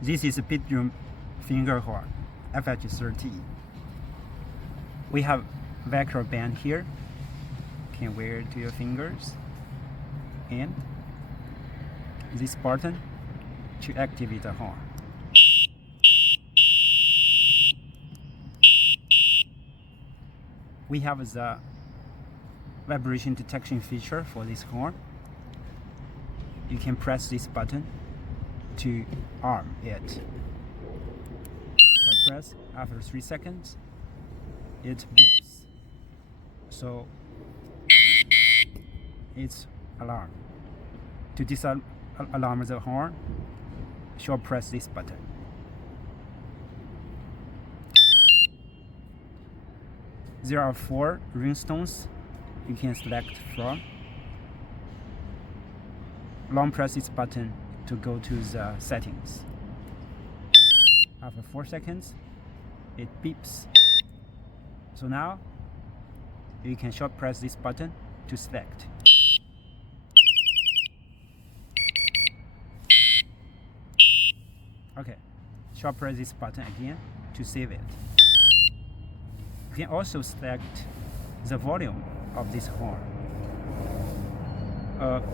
This is a PIDZOOM finger horn, FH30. We have Velcro band here. You can wear it to your fingers. And this button to activate the horn. We have the vibration detection feature for this horn. You can press this button to arm it. So press, after 3 seconds, it beeps. So it's alarm. To disalarm the horn, short press this button. There are 4 ringtones you can select from. Long press this button to go to the settings. After 4 seconds, it beeps. So now you can short press this button to select. Okay, short press this button again to save it. You can also select the volume of this horn.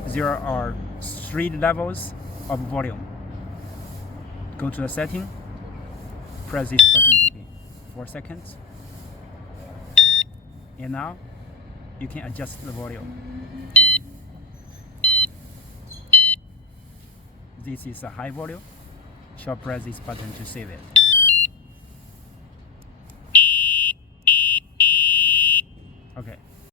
There are 3 levels of volume. Go to the setting, press this button again, 4 seconds. And now you can adjust the volume. This is a high volume. Short press this button to save it.